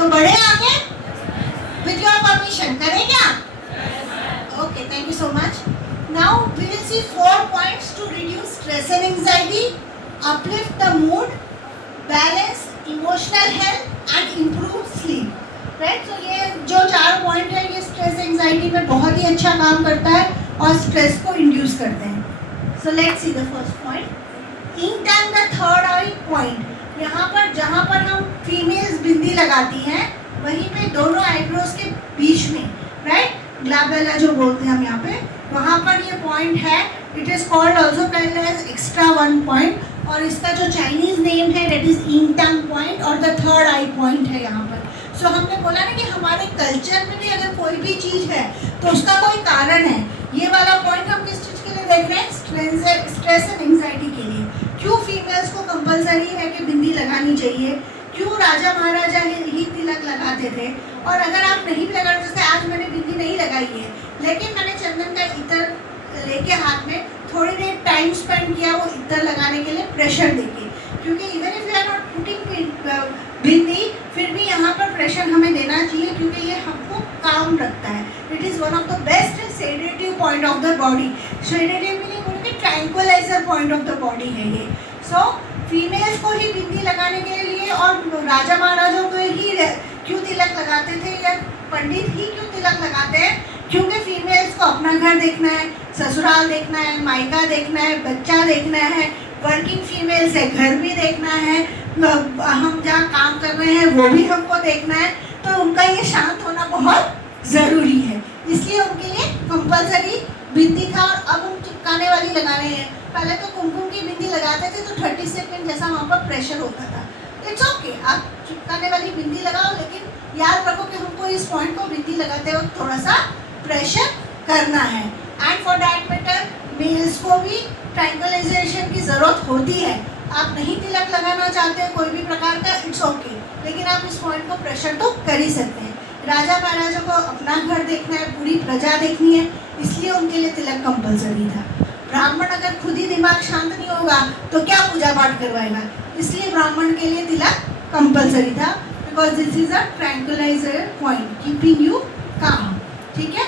तो बढ़े आगे विथ योर परमिशन, करें क्या? Okay, thank you so much. Now we will see 4 points to reduce stress and anxiety, uplift the mood, balance emotional health and improve sleep. Right, तो ये जो 4 point है ये स्ट्रेस एंजाइटी में बहुत ही अच्छा काम करता है और स्ट्रेस को इंड्यूस करते हैं. So let's see the first point, ink and the third eye point. यहाँ पर जहाँ पर हम फीमेल्स बिंदी लगाती हैं वहीं पे दोनों आईब्रोज के बीच में, राइट, ग्लैबेला जो बोलते हैं हम यहाँ पे, वहाँ पर ये पॉइंट है. It is called also called as extra 1 point, और इसका जो चाइनीज नेम है that is Yintang point और द थर्ड आई पॉइंट है यहाँ पर. सो हमने बोला ना कि हमारे कल्चर में भी अगर कोई भी चीज़ है तो उसका कोई कारण है. ये वाला पॉइंट हम किस चीज़ के लिए देख रहे हैं? स्ट्रेस एंड एंजाइटी के लिए. क्यों फीमेल्स को कंपलसरी है कि बिंदी लगानी चाहिए? क्यों राजा महाराजा ही तिलक लगाते थे? और अगर आप नहीं भी लगा, जैसे आज मैंने बिंदी नहीं लगाई है लेकिन मैंने चंदन का इत्र लेके हाथ में थोड़ी देर टाइम स्पेंड किया वो इत्र लगाने के लिए, प्रेशर देके, क्योंकि even if you are not putting bindi, फिर भी यहाँ पर प्रेशर हमें देना चाहिए क्योंकि ये हमको काम रखता है. It is one of the best sedative point of the body. Sedative भी नहीं बोलते, tranquilliser point of the body है ये. सो फीमेल्स को ही बिंदी लगाने के लिए और राजा महाराजों को ही क्यों तिलक लगाते थे या पंडित ही क्यों तिलक लगाते हैं? क्योंकि फीमेल्स को अपना घर देखना है, ससुराल देखना है, मायका देखना है, बच्चा देखना है. वर्किंग फीमेल्स है, घर भी देखना है, हम जहाँ काम कर रहे हैं वो भी हमको देखना है. तो उनका ये शांत होना बहुत ज़रूरी है, इसलिए उनके लिए कंपलसरी बिंदी था. और अब हम चिपकाने वाली लगा रहे हैं. पहले तो कुमकुम की बिंदी लगाते थे तो 30 सेकंड जैसा वहाँ पर प्रेशर होता था. इट्स ओके, आप चिपकाने वाली बिंदी लगाओ, लेकिन याद रखो कि हमको इस पॉइंट को बिंदी लगाते वक्त थोड़ा सा प्रेशर करना है. And for that matter males को भी ट्रैंक्विलाइजेशन की ज़रूरत होती है. आप नहीं तिलक लगाना चाहते हैं कोई भी प्रकार का, इट्स ओके, लेकिन आप इस पॉइंट को प्रेशर तो कर ही सकते हैं. राजा महाराजा को अपना घर देखना है, पूरी प्रजा देखनी है, इसलिए उनके लिए तिलक कंपलसरी था. ब्राह्मण अगर खुद ही दिमाग शांत नहीं होगा तो क्या पूजा पाठ करवाएगा? इसलिए ब्राह्मण के लिए तिलक कंपलसरी था, because this is a tranquilliser point keeping you काम. ठीक है.